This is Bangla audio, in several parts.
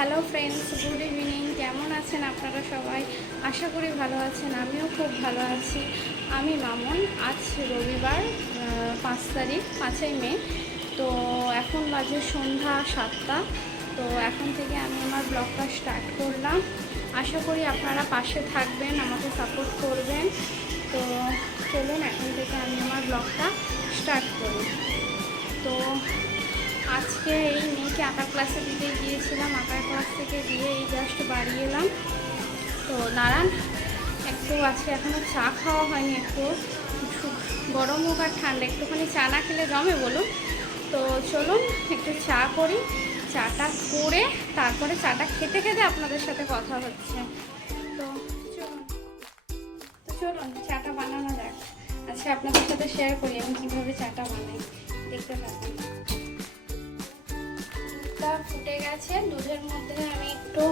Hello friends, good evening. কেমন আছেন আপনারা সবাই? আশা করি ভালো আছেন। আমিও খুব ভালো আছি। আমি মামুন। আজ রবিবার 5 তারিখ, 5ই মে। তো এখন বাজে সন্ধ্যা 7টা। তো এখন থেকে আমি আমার ব্লগটা স্টার্ট করলাম। আশা করি আপনারা পাশে থাকবেন, আমাকে সাপোর্ট করবেন। তো চলুন এখন থেকে আমি আমার ব্লগটা স্টার্ট করি। তো আজকে এই মেয়েকে আঁকার ক্লাসে দিতে গিয়েছিলাম। আঁকার ক্লাস থেকে দিয়ে এই জাস্ট বাড়ি এলাম। তো দাঁড়ান, একটু আজকে এখনও চা খাওয়া হয়নি। একটু গরম হোক আর ঠান্ডা, একটুখানি চা না খেলে জমে বলুন। তো চলুন একটু চা করি। চাটা করে তারপরে চাটা খেতে খেতে আপনাদের সাথে কথা হচ্ছে। তো চলুন চাটা বানানো যাক। আচ্ছা, আপনাদের সাথে শেয়ার করি আমি কীভাবে চাটা বানাই, দেখতে থাকুন। দুধটা ফুটে গেছে, দুধের মধ্যে আমি একটু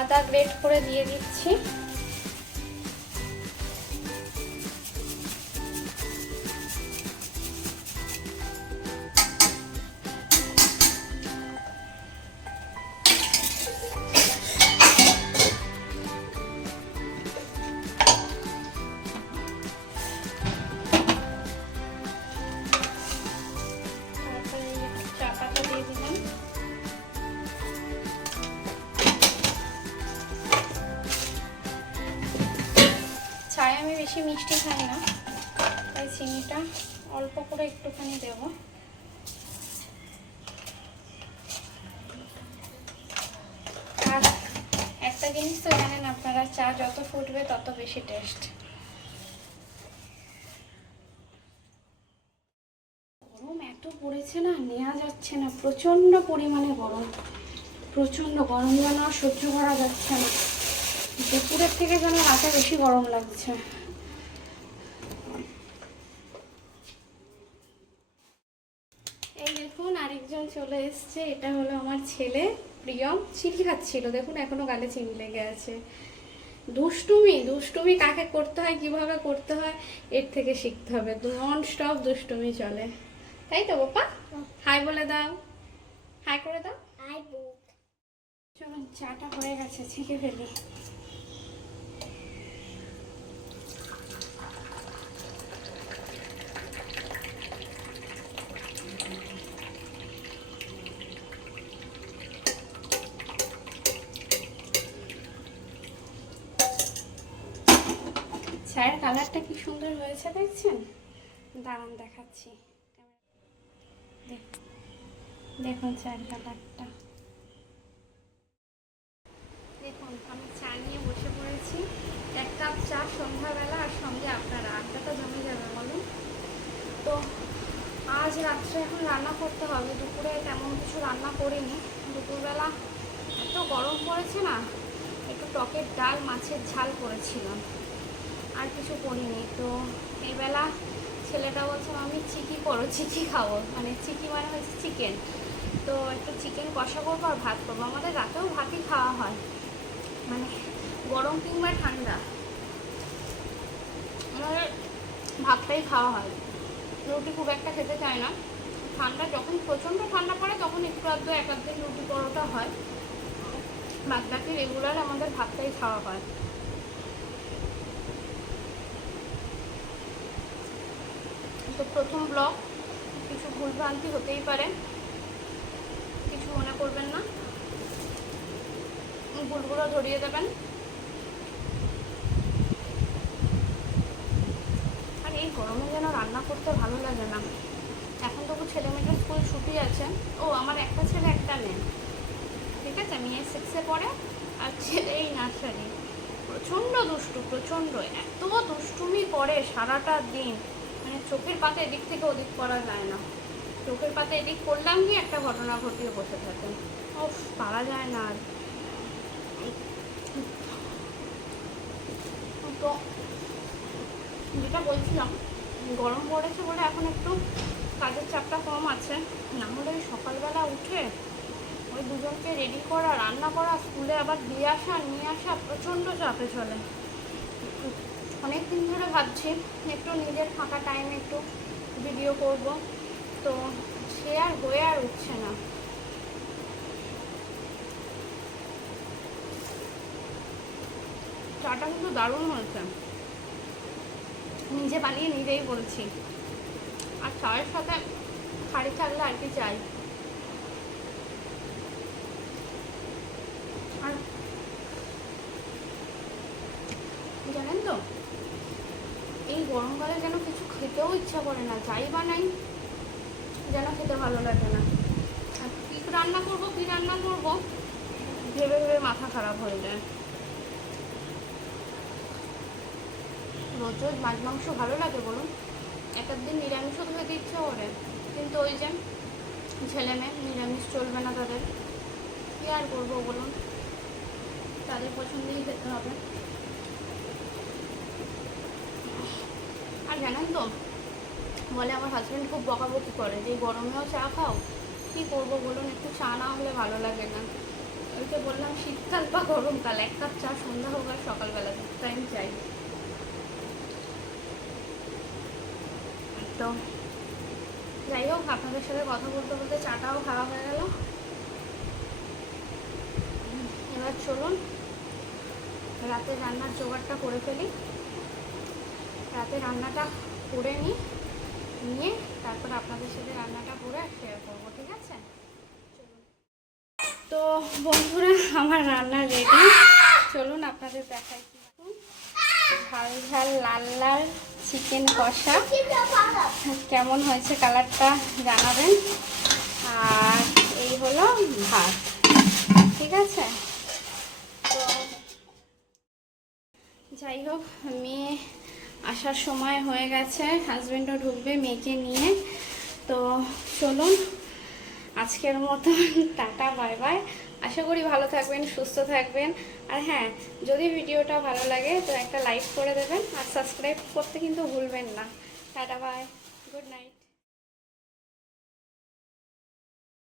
আদা গ্রেট করে দিয়ে দিচ্ছি। চায়ে আমি বেশি মিষ্টি খাই না, তাই চিনিটা অল্প করে একটুখানি দেব। আর একটা জিনিস তো জানেন আপনারা, চা যত ফুটবে তত বেশি টেস্ট। গরম এত পড়েছে না, নেওয়া যাচ্ছে না। প্রচণ্ড পরিমাণে গরম, প্রচণ্ড গরম, যেন সহ্য করা যাচ্ছে না। দুপুরের থেকে যেন রাতে বেশি গরম লাগছে। এই দেখুন আরেকজন চলে এসছে। এটা হলো আমার ছেলে প্রিয়ম। চিনি খাচ্ছিল, দেখুন এখনো গালে চিনি লেগে আছে। দুষ্টুমি দুষ্টুমি কাকে করতে হয়, কিভাবে করতে হয়, এর থেকে শিখতে হবে। নন স্টপ দুষ্টুমি চলে, তাই তো বাবা? হাই বলে দাও, হাই করে দাও। চলুন চাটা হয়ে গেছে, ছেঁকে ফেলি। চায়ের কালারটা কি সুন্দর হয়েছে দেখছেন? দাঁড়ান দেখাচ্ছি। দেখুন চায়ের কালারটা দেখুন। আমি চা নিয়ে বসে পড়েছি। 1 কাপ চা সন্ধ্যাবেলা, আর সঙ্গে আপনারা, আড্ডাটা জমে যাবে বলুন। তো আজ রাত্রে এখন রান্না করতে হবে। দুপুরে তেমন কিছু রান্না করিনি। দুপুরবেলা এত গরম পড়েছে না, একটু টকের ডাল মাছের ঝাল করেছিলাম, আর কিছু করিনি। তো এইবেলা ছেলেটা বলছে আমি চিকি করো, চিকি খাবো। মানে চিকি মানে হচ্ছে চিকেন। তো একটু চিকেন কষা করবো আর ভাত করবো। আমাদের রাতেও ভাতই খাওয়া হয়, মানে গরম কিংবা ঠান্ডা, আমাদের ভাতটাই খাওয়া হয়। রুটি খুব একটা খেতে চায় না। ঠান্ডা যখন প্রচণ্ড ঠান্ডা পড়ে তখন একটু আধটু এক আধ দিন রুটি পরোটা হয়, বাদ বাকি রেগুলার আমাদের ভাতটাই খাওয়া হয়। তো প্রথম ব্লগ, কিছু ভুলভ্রান্তি হতেই পারে, কিছু মনে করবেন না, ভুলগুলো ধরিয়ে দেবেন। আর এই গরমে যেন রান্না করতে ভালো লাগে না। এখন তবু ছেলেমেয়েদের স্কুল ছুটি আছে। ও আমার একটা ছেলে একটা মেয়ে, ঠিক আছে? মেয়ে 6-এ পড়ে আর ছেলে এই নার্সারি। প্রচণ্ড দুষ্টু, প্রচণ্ড। এত দুষ্টুমি করে সারাটা দিন, মানে চোখের পাতা এদিক থেকে ওদিক করা যায় না। চোখের পাতা এদিক করলাম কি একটা ঘটনা ঘটিয়ে বসে থাকে। ও পারা যায় না। আর তো যেটা বলছিলাম, গরম পড়েছে বলে এখন একটু কাজের চাপটা কম আছে। না হলে সকালবেলা উঠে ওই দুজনকে রেডি করা, রান্না করা, স্কুলে আবার দিয়ে আসা নিয়ে আসা, প্রচণ্ড চাপে চলে। অনেক দিন ধরে ভাবছি একটু নিজের ফাঁকা টাইমে একটু ভিডিও করব, তো সে আর হয়ে আর উঠছে না। চাটা কিন্তু দারুণ হয়েছে, নিজে বানিয়ে নিজেই বলছি। আর চায়ের সাথে খাড়ি থাকলে আর কি চাই। আর জানেন তো, এই গরমকালে যেন কিছু খেতেও ইচ্ছা করে না, যাই বানাই যেন খেতে ভালো লাগে না। আর কী রান্না করবো ভেবে ভেবে মাথা খারাপ হয়ে যায়। রোজ রোজ মাছ মাংস ভালো লাগে বলুন? এক দিন নিরামিষও খেতে ইচ্ছা করে, কিন্তু ওই যে ছেলে মেয়ে, নিরামিষ চলবে না তাদের, কী আর করবো বলুন, তাদের পছন্দেই খেতে হবে। আর জানেন তো, বলে আমার হাজব্যান্ড খুব বকাবকি করে যে গরমেও চা খাও, কী করবো বলুন, একটু চা না হলে ভালো লাগে না। ওই তো বললাম, শীতকাল বা গরমকাল 1 কাপ চা সন্ধ্যা হোক আর সকালবেলা টাইম চাই। তো যাই হোক, আপনাদের সাথে কথা বলতে বলতে চাটাও খাওয়া হয়ে গেল। এবার চলুন রাতে রান্নার জোগাড়টা করে ফেলি। রাতে রান্নাটা করে নিয়ে তারপর আপনাদের সাথে রান্নাটা করে শেয়ার করবো, ঠিক আছে? তো বন্ধুরা, আমার রান্না রেডি, চলুন আপনাদের দেখাই। ঝাল ঝাল লাল লাল চিকেন কষা, কেমন হয়েছে কালারটা জানাবেন। আর এই হলো ভাত, ঠিক আছে? তো যাই হোক, মেয়ে আসার সময় হয়ে গেছে, হাজব্যান্ডও ঢুকবে মেয়েকে নিয়ে। তো চলুন আজকের মতো টাটা, বাই বাই। আশা করি ভালো থাকবেন, সুস্থ থাকবেন। আর হ্যাঁ, যদি ভিডিওটা ভালো লাগে তো একটা লাইক করে দেবেন, আর সাবস্ক্রাইব করতে কিন্তু ভুলবেন না। Tata, by.